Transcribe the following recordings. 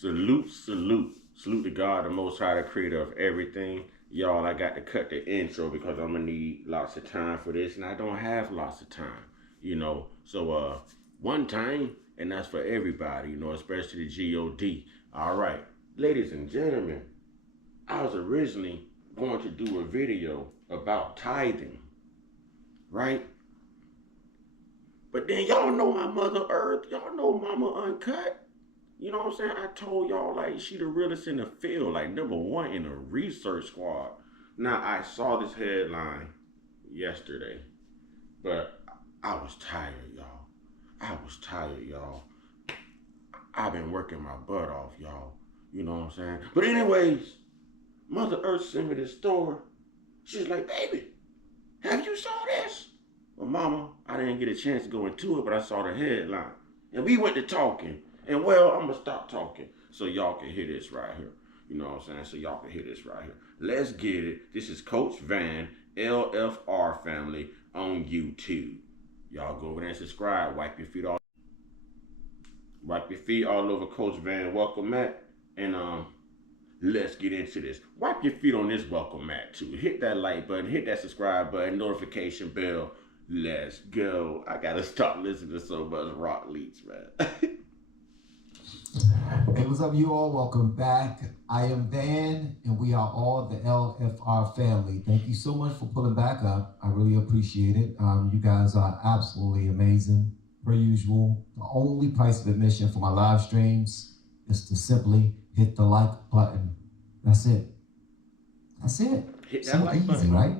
Salute, salute. Salute to God, the Most High, the creator of everything. Y'all, I got to cut the intro because I'm going to need lots of time for this, and I don't have lots of time, So, one time, and that's for everybody, especially the GOD. All right, ladies and gentlemen, I was originally going to do a video about tithing, right? But then y'all know my Mother Earth, y'all know Mama Uncut. You know what I'm saying? I told y'all like she the realest in the field, like number one in the research squad. Now I saw this headline yesterday, but I was tired, y'all. I was tired, y'all. I've been working my butt off, y'all. You know what I'm saying? But anyways, Mother Earth sent me this story. She's like, baby, have you saw this? Well, Mama, I didn't get a chance to go into it, but I saw the headline. And we went to talking. And well, I'm going to stop talking so y'all can hear this right here. You know what I'm saying? So y'all can hear this right here. Let's get it. This is Coach Van, LFR family on YouTube. Y'all go over there and subscribe. Wipe your feet all over Coach Van welcome mat. And let's get into this. Wipe your feet on this welcome mat too. Hit that like button, hit that subscribe button, notification bell. Let's go. I gotta stop listening to so much rock leaks, man. Hey, what's up, you all? Welcome back. I am Van, and we are all the LFR family. Thank you so much for pulling back up. I really appreciate it. You guys are absolutely amazing, per usual. The only price of admission for my live streams is to simply hit the like button. That's it. That's it. Hit that so like easy, button. Right?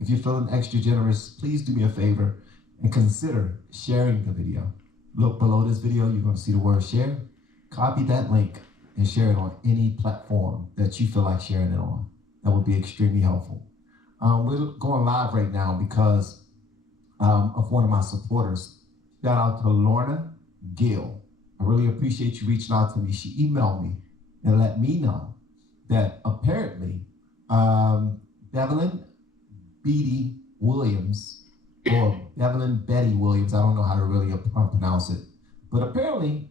If you're feeling extra generous, please do me a favor and consider sharing the video. Look below this video, you're going to see the word share. Copy that link and share it on any platform that you feel like sharing it on. That would be extremely helpful. We're going live right now because of one of my supporters. Shout out to Lorna Gill. I really appreciate you reaching out to me. She emailed me and let me know that apparently Bevelyn Beatty Williams, or Bevelyn Betty Williams, I don't know how to really pronounce it, but apparently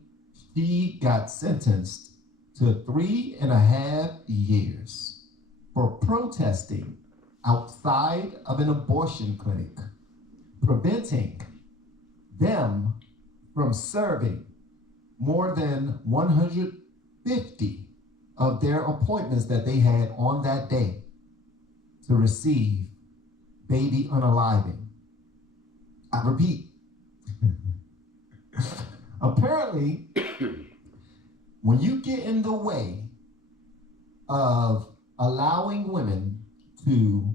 she got sentenced to 3.5 years for protesting outside of an abortion clinic, preventing them from serving more than 150 of their appointments that they had on that day to receive baby unaliving. I repeat, apparently, when you get in the way of allowing women to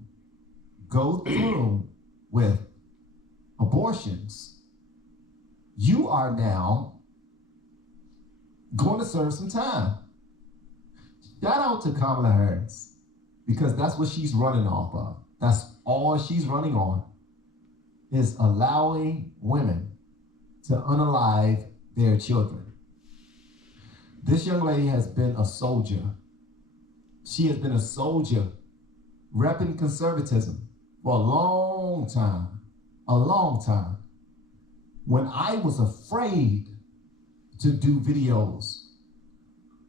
go through with abortions, you are now going to serve some time. Shout out to Kamala Harris, because that's what she's running off of. That's all she's running on, is allowing women to unalive their children. This young lady has been a soldier. She has been a soldier repping conservatism for a long time. When I was afraid to do videos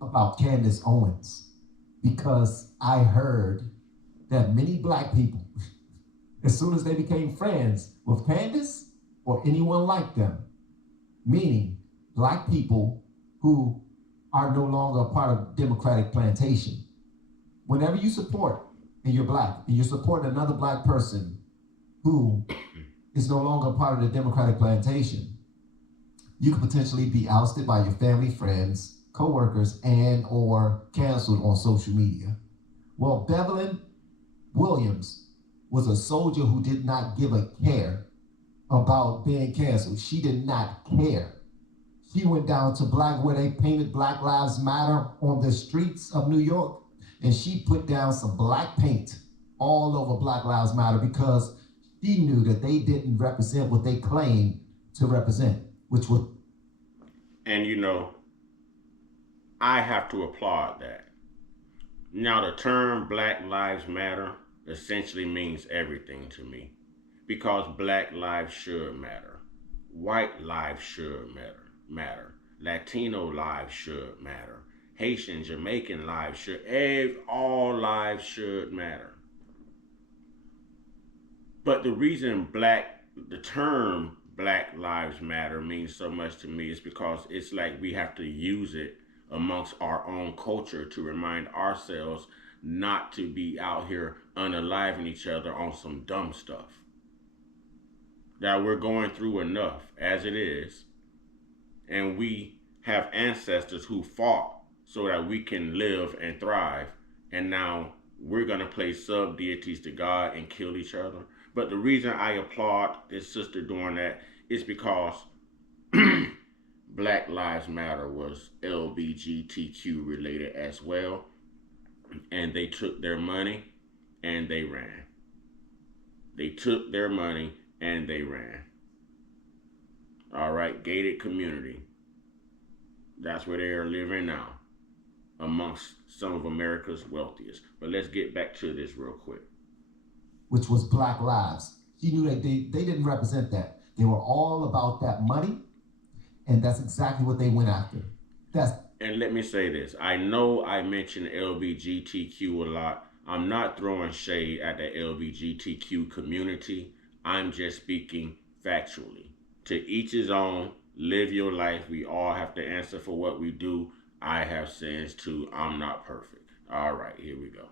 about Candace Owens, because I heard that many Black people, as soon as they became friends with Candace or anyone like them, meaning Black people who are no longer a part of Democratic plantation, whenever you support and you're Black and you support another Black person who is no longer a part of the Democratic plantation, you could potentially be ousted by your family, friends, co-workers, and or canceled on social media. Well, Bevelyn Williams was a soldier who did not give a care about being canceled. She did not care. She went down to where they painted Black Lives Matter on the streets of New York, and she put down some black paint all over Black Lives Matter because she knew that they didn't represent what they claimed to represent, which was... And I have to applaud that. Now, the term Black Lives Matter essentially means everything to me, because Black lives should matter. White lives should matter. Latino lives should matter. Haitian, Jamaican lives should, all lives should matter. But the term Black Lives Matter means so much to me is because it's like we have to use it amongst our own culture to remind ourselves not to be out here unaliving each other on some dumb stuff. That we're going through enough as it is, and we have ancestors who fought so that we can live and thrive, and now we're gonna play sub deities to God and kill each other. But the reason I applaud this sister doing that is because Black Lives Matter was LBGTQ related as well, and they took their money and they ran. They took their money and they ran. All right, gated community. That's where they are living now, amongst some of America's wealthiest. But let's get back to this real quick. Which was Black Lives. He knew that they didn't represent that. They were all about that money, and that's exactly what they went after. And let me say this. I know I mentioned LBGTQ a lot. I'm not throwing shade at the LBGTQ community. I'm just speaking factually. To each his own. Live your life. We all have to answer for what we do. I have sins too. I'm not perfect. All right, here we go.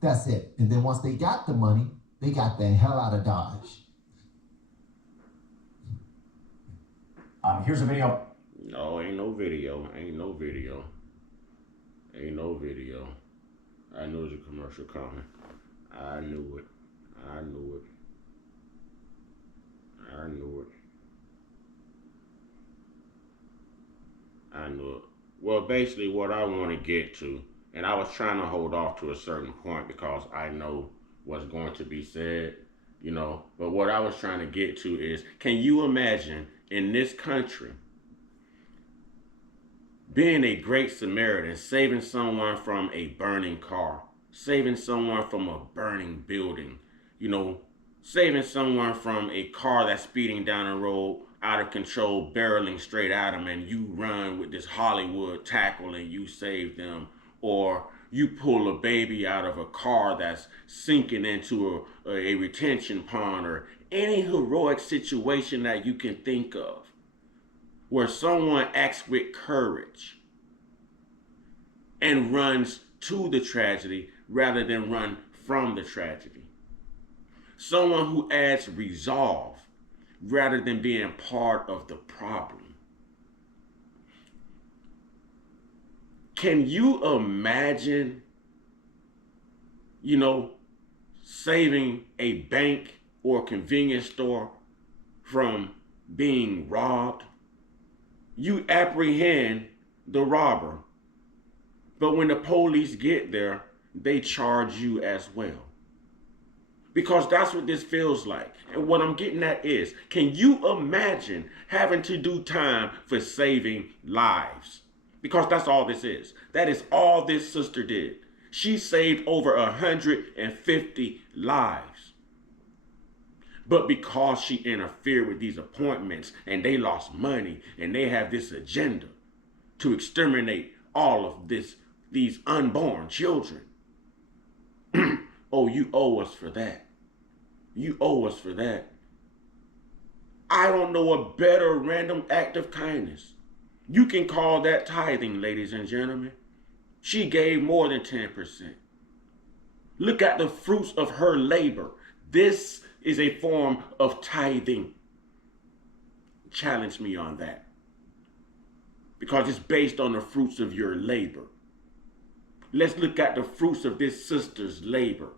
That's it. And then once they got the money, they got the hell out of Dodge. Here's a video. No, ain't no video. Ain't no video. Ain't no video. I knew it was a commercial coming. I knew it. I knew it. I knew it. I knew it. Well, basically what I want to get to, and I was trying to hold off to a certain point because I know what's going to be said, but what I was trying to get to is, can you imagine in this country being a great Samaritan, saving someone from a burning car, saving someone from a burning building, saving someone from a car that's speeding down the road out of control, barreling straight at them, and you run with this Hollywood tackle and you save them, or you pull a baby out of a car that's sinking into a retention pond, or any heroic situation that you can think of where someone acts with courage and runs to the tragedy rather than run from the tragedy. Someone who adds resolve rather than being part of the problem. Can you imagine, saving a bank or convenience store from being robbed? You apprehend the robber, but when the police get there, they charge you as well. Because that's what this feels like. And what I'm getting at is, can you imagine having to do time for saving lives? Because that's all this is. That is all this sister did. She saved over 150 lives. But because she interfered with these appointments and they lost money and they have this agenda to exterminate all of these unborn children. Oh, you owe us for that. You owe us for that. I don't know a better random act of kindness. You can call that tithing, ladies and gentlemen. She gave more than 10%. Look at the fruits of her labor. This is a form of tithing. Challenge me on that. Because it's based on the fruits of your labor. Let's look at the fruits of this sister's labor.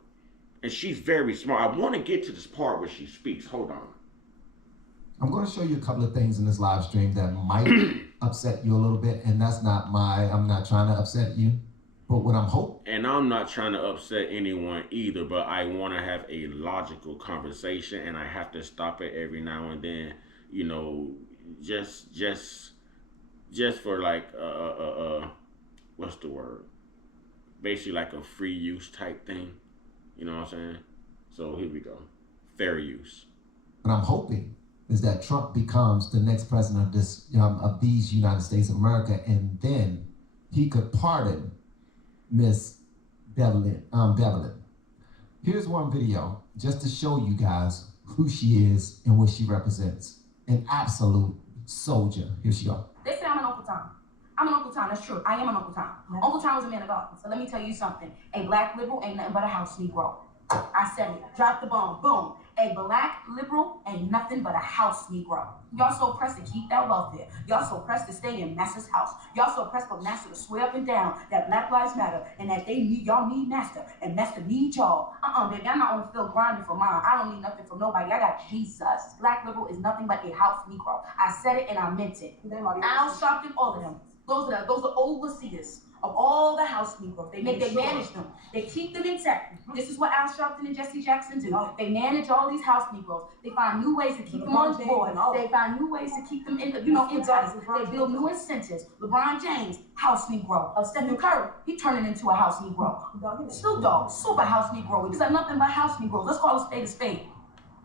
And she's very smart. I want to get to this part where she speaks. Hold on. I'm going to show you a couple of things in this live stream that might upset you a little bit. And I'm not trying to upset you. But what I'm hoping. And I'm not trying to upset anyone either, but I want to have a logical conversation and I have to stop it every now and then, just for like, what's the word? Basically like a free use type thing. You know what I'm saying? So here we go. Fair use. What I'm hoping is that Trump becomes the next president of these United States of America, and then he could pardon Miss Beverly. Here's one video just to show you guys who she is and what she represents. An absolute soldier. Here she go. They say I'm an Uncle Tom. I'm an Uncle Tom. That's true. I am an Uncle Tom. Yeah. Uncle Tom was a man of God. So let me tell you something. A black liberal ain't nothing but a house Negro. I said it. Drop the bomb. Boom. A black liberal ain't nothing but a house Negro. Y'all so pressed to keep that welfare. Y'all so pressed to stay in Master's house. Y'all so pressed for Master to swear up and down that Black Lives Matter and that y'all need Master and Master need y'all. Baby, I'm not on the field grinding for mine. I don't need nothing from nobody. I got Jesus. Black liberal is nothing but a house Negro. I said it and I meant it. Al Sharpton, all of them. Those are overseers of all the house Negroes. They manage them. They keep them intact. This is what Al Sharpton and Jesse Jackson do. They manage all these house Negroes. They find new ways to keep them on board. They find new ways to keep them in, intact. They build new incentives. LeBron James, house Negro. Stephen Curry, he turning into a house Negro. Snoop Dogg, super house Negro. These are nothing but house Negroes. Let's call a spade a spade.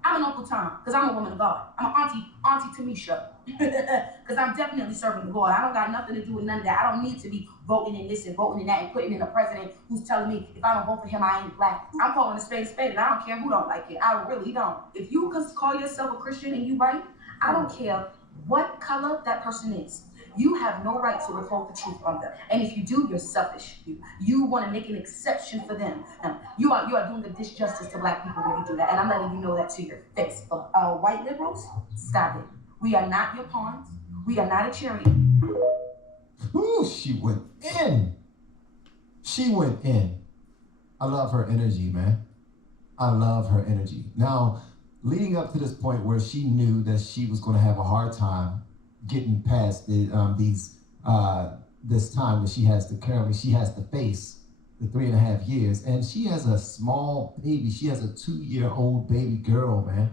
I'm an Uncle Tom, because I'm a woman of God. I'm an Auntie Tamisha, because I'm definitely serving the Lord. I don't got nothing to do with none of that. I don't need to be voting in this and voting in that and putting in a president who's telling me if I don't vote for him, I ain't black. I'm calling a spade, and I don't care who don't like it. I really don't. If you call yourself a Christian and you right, I don't care what color that person is. You have no right to withhold the truth from them. And if you do, you're selfish. You want to make an exception for them. You are doing a disjustice to black people when you do that. And I'm letting you know that to your face. But white liberals, stop it. We are not your pawns. We are not a charity. Ooh, she went in. She went in. I love her energy, man. I love her energy. Now, leading up to this point where she knew that she was going to have a hard time getting past this time that she has to face the 3.5 years, and she has a small baby. She has a 2-year-old baby girl, man.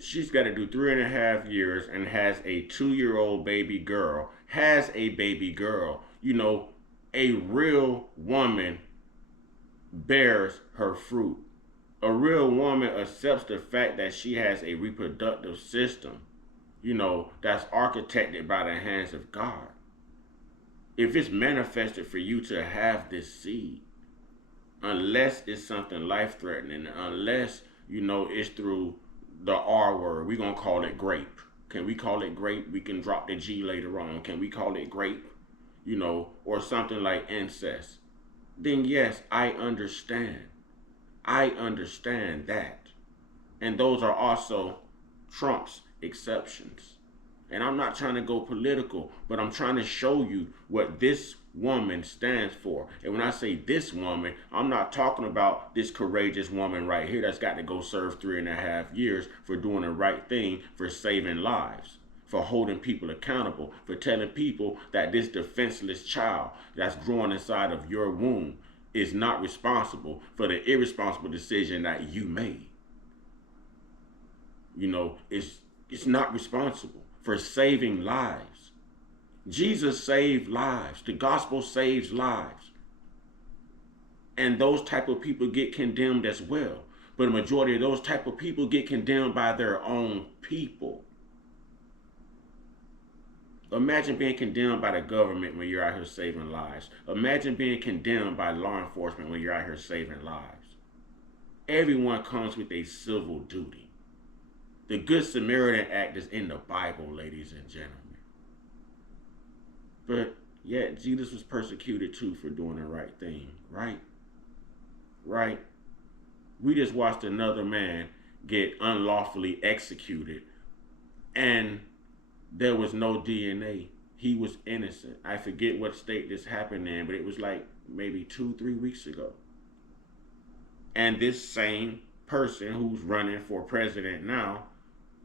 She's got to do 3.5 years and has a 2-year-old baby girl. You know, a real woman bears her fruit. A real woman accepts the fact that she has a reproductive system, that's architected by the hands of God. If it's manifested for you to have this seed, unless it's something life-threatening, unless, it's through the R word, we're going to call it grape. Can we call it grape? We can drop the G later on. Can we call it grape? Or something like incest. Then yes, I understand. I understand that. And those are also Trump's exceptions. And I'm not trying to go political, but I'm trying to show you what this woman stands for. And when I say this woman, I'm not talking about this courageous woman right here that's got to go serve 3.5 years for doing the right thing, for saving lives, for holding people accountable, for telling people that this defenseless child that's growing inside of your womb is not responsible for the irresponsible decision that you made. It's not responsible for saving lives. Jesus saved lives. The gospel saves lives. And those type of people get condemned as well. But the majority of those type of people get condemned by their own people. Imagine being condemned by the government when you're out here saving lives. Imagine being condemned by law enforcement when you're out here saving lives. Everyone comes with a civil duty. The Good Samaritan Act is in the Bible, ladies and gentlemen. But yet, Jesus was persecuted too for doing the right thing, right? Right? We just watched another man get unlawfully executed, and there was no DNA. He was innocent. I forget what state this happened in, but it was like maybe 2-3 weeks ago. And this same person who's running for president now,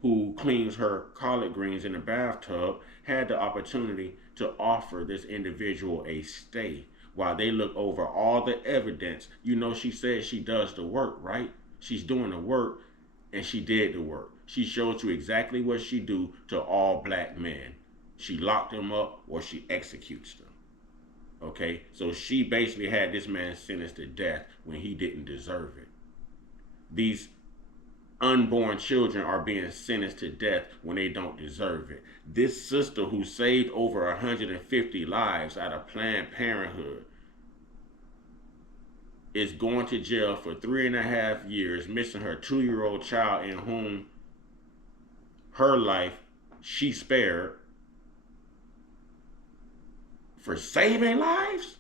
who cleans her collard greens in the bathtub, had the opportunity to offer this individual a stay while they look over all the evidence. She says she does the work, right? She's doing the work, and she did the work. She shows you exactly what she do to all black men. She locked them up or she executes them. Okay? So she basically had this man sentenced to death when he didn't deserve it. These Unborn children are being sentenced to death when they don't deserve it. This sister who saved over 150 lives out of Planned Parenthood is going to jail for 3.5 years, missing her 2-year-old child in whom her life she spared for saving lives.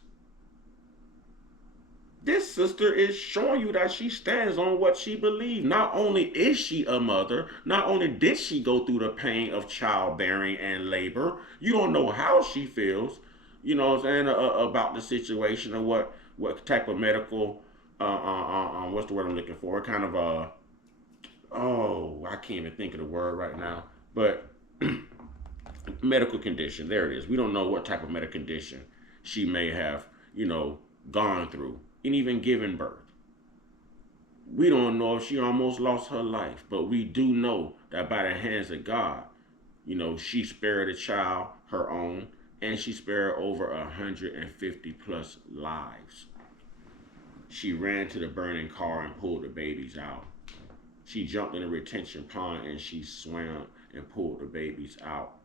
This sister is showing you that she stands on what she believes. Not only is she a mother, not only did she go through the pain of childbearing and labor, you don't know how she feels, you know what I'm saying, about the situation, or what type of medical, what's the word I'm looking for? Kind of I can't even think of the word right now, but medical condition. There it is. We don't know what type of medical condition she may have, gone through and even given birth. We don't know if she almost lost her life, but we do know that by the hands of God, she spared a child, her own, and she spared over 150 plus lives. She ran to the burning car and pulled the babies out. She jumped in a retention pond and she swam and pulled the babies out.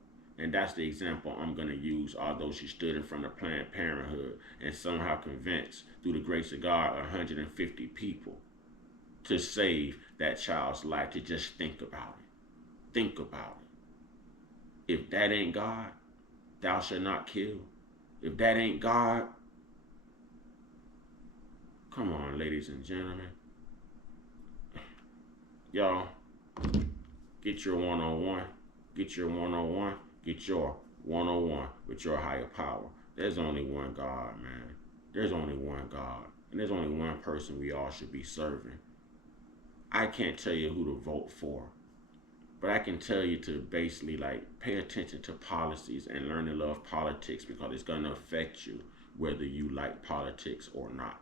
And that's the example I'm going to use, although she stood in front of Planned Parenthood and somehow convinced, through the grace of God, 150 people to save that child's life. To just think about it. Think about it. If that ain't God, thou shalt not kill. If that ain't God, come on, ladies and gentlemen. Y'all, get your one-on-one. Get your one-on-one. Get your one-on-one with your higher power. There's only one God, man. There's only one God. And there's only one person we all should be serving. I can't tell you who to vote for, but I can tell you to basically pay attention to policies and learn to love politics, because it's going to affect you whether you like politics or not.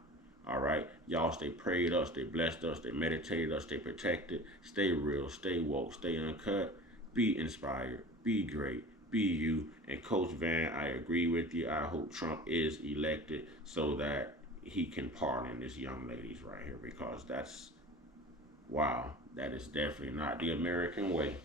All right? Y'all stay prayed up, stay blessed up, stay meditated up, stay protected, stay real, stay woke, stay uncut, be inspired, be great, be you. And Coach Van, I agree with you. I hope Trump is elected so that he can pardon these young ladies right here, because wow, that is definitely not the American way.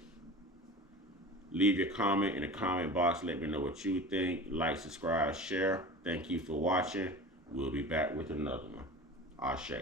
Leave your comment in the comment box. Let me know what you think. Like, subscribe, share. Thank you for watching. We'll be back with another one. Ashe.